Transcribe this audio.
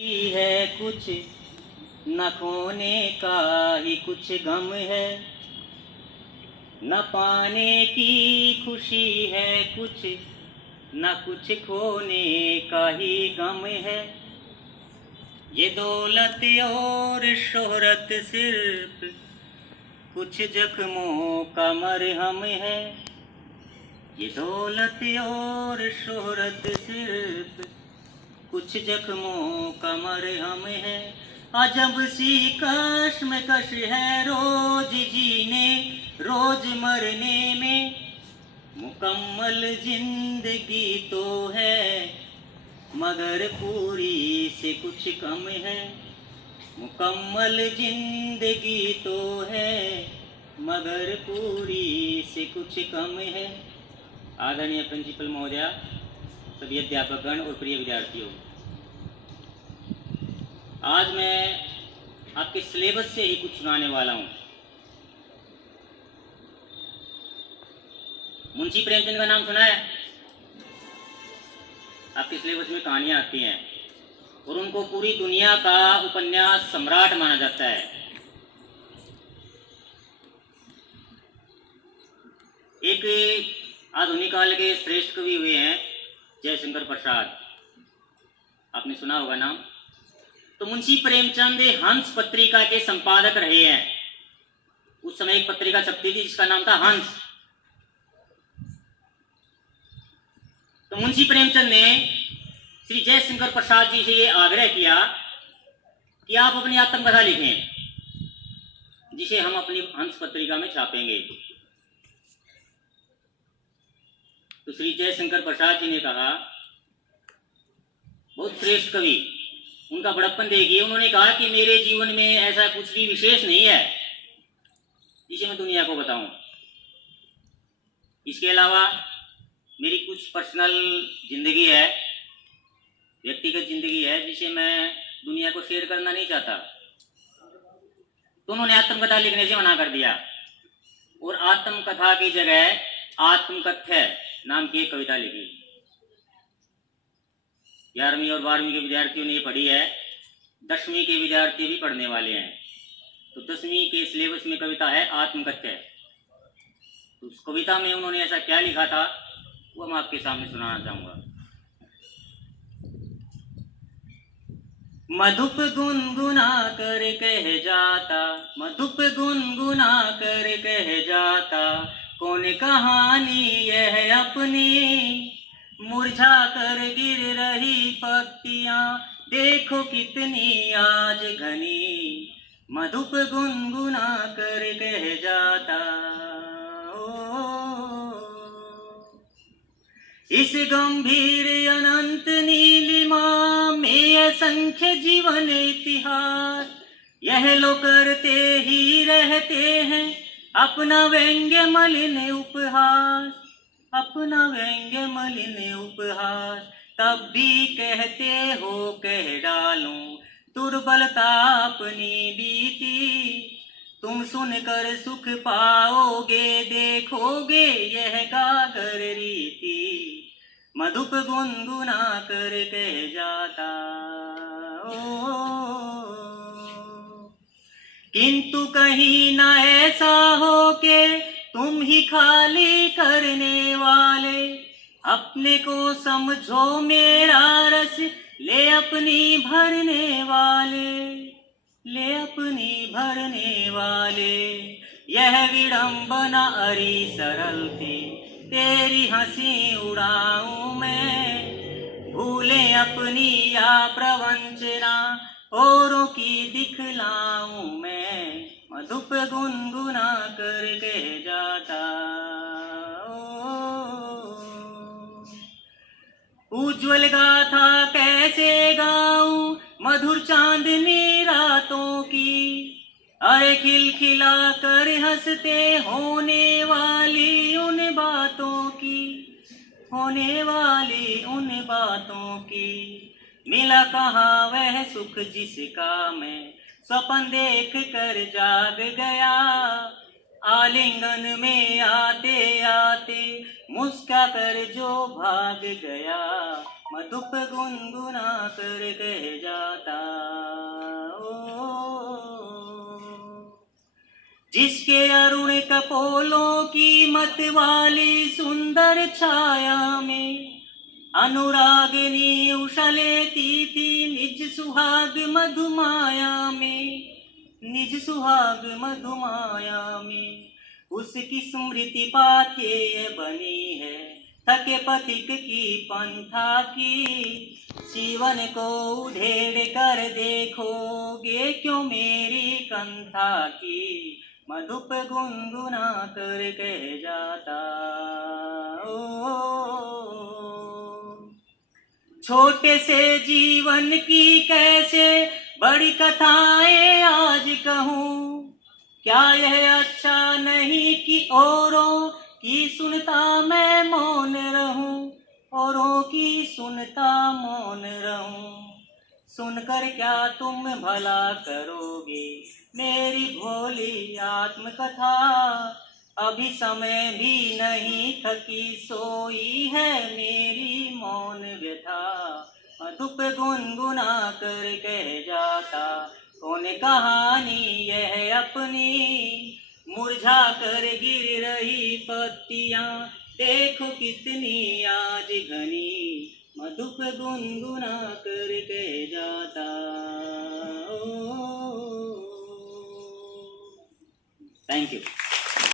है कुछ न खोने का ही कुछ गम है, न पाने की खुशी है कुछ, न कुछ खोने का ही गम है। ये दौलत और शोहरत सिर्फ कुछ जख्मों का मरहम है। ये दौलत और शोहरत सिर्फ कुछ जख्मों का मरहम है। अजब सी कश्मकश है रोज जीने रोज मरने में, मुकम्मल जिंदगी तो है मगर पूरी से कुछ कम है। मुकम्मल जिंदगी तो है मगर पूरी से कुछ कम है। आदरणीय प्रिंसिपल महोदया, सभी अध्यापकगण और प्रिय विद्यार्थियों, आज मैं आपके सिलेबस से ही कुछ सुनाने वाला हूँ। मुंशी प्रेमचंद का नाम सुना है? आपके सिलेबस में कहानियाँ आती हैं और उनको पूरी दुनिया का उपन्यास सम्राट माना जाता है। एक आधुनिक काल के श्रेष्ठ कवि हुए हैं जयशंकर प्रसाद, आपने सुना होगा नाम। तो मुंशी प्रेमचंद हंस पत्रिका के संपादक रहे हैं। उस समय एक पत्रिका छपती थी जिसका नाम था हंस। तो मुंशी प्रेमचंद ने श्री जयशंकर प्रसाद जी से ये आग्रह किया कि आप अपनी आत्मकथा लिखें जिसे हम अपनी हंस पत्रिका में छापेंगे। तो श्री जयशंकर प्रसाद जी ने कहा, बहुत श्रेष्ठ कवि, उनका बड़प्पन देखिए, उन्होंने कहा कि मेरे जीवन में ऐसा कुछ भी विशेष नहीं है जिसे मैं दुनिया को बताऊं। इसके अलावा मेरी कुछ पर्सनल जिंदगी है, व्यक्तिगत जिंदगी है जिसे मैं दुनिया को शेयर करना नहीं चाहता। तो उन्होंने आत्मकथा लिखने से मना कर दिया और आत्मकथा की जगह आत्मकथ्य नाम की एक कविता लिखी। 11वीं और 12वीं के विद्यार्थियों ने ये पढ़ी है, 10वीं के विद्यार्थी भी पढ़ने वाले हैं। तो 10वीं के सिलेबस में कविता है आत्मकथ्य। तो उस कविता में उन्होंने ऐसा क्या लिखा था वो मैं आपके सामने सुनाना चाहूंगा। मधुप गुनगुना कर कह जाता, मधुप गुनगुना कर कह जाता, कौन कहानी यह अपनी, मुरझा कर गिर रही पत्तियां देखो कितनी आज घनी। मधुप गुनगुना कर कह जाता, इस गंभीर अनंत नीलिमा में असंख्य जीवन इतिहास, यह लोग करते ही रहते हैं अपना व्यंग्य मलिन उपहास, अपना व्यंग्य मलिन उपहास। तब भी कहते हो कह डालूं दुर्बलता अपनी बीती, तुम सुनकर सुख पाओगे देखोगे यह गागर रीति। मधुप गुनगुना कर कह जाता किंतु कहीं न ऐसा हो के तुम ही खाली करने वाले, अपने को समझो मेरा रस ले अपनी भरने वाले, ले अपनी भरने वाले। यह विडंबना अरी सरल थी तेरी हंसी उड़ाऊं मैं, भूले अपनी या प्रवंचना औरों की दिखलाऊं मैं। मधुप गुनगुना कर कह जाता, उज्ज्वल गाथा कैसे गाऊं मधुर चांदनी रातों की, अरे खिलखिला कर हंसते होने वाली उन बातों की, होने वाली उन बातों की। मिला कहाँ वह सुख जिसका मैं स्वप्न देख कर जाग गया, आलिंगन में आते आते मुस्का कर जो भाग गया। मधुप गुनगुना कर कह जाता। ओ जिसके अरुण कपोलों की मत वाली सुंदर छाया में अनुरागिनी उषा लेती थी निज सुहाग मधुमाया में, निज सुहाग मधुमाया में। उसकी स्मृति पाथेय बनी है थके पथिक की पंथा की। जीवन को उधेड़ कर देखोगे क्यों मेरी कंथा की। मधुप गुनगुना कर कह जाता। ओ छोटे से जीवन की कैसे बड़ी कथाएं आज कहूँ। क्या यह अच्छा नहीं कि औरों की सुनता मैं मौन रहूं, औरों की सुनता मौन रहूं। सुनकर क्या तुम भला करोगे मेरी भोली आत्मकथा। अभी समय भी नहीं थकी सोई है मेरी मौन व्यथा। मधुप गुनगुना कर कह जाता। कौन कहानी यह अपनी मुरझा कर गिर रही पत्तियां देखो कितनी आज घनी। मधुप गुनगुना कर कह जाता। Thank you.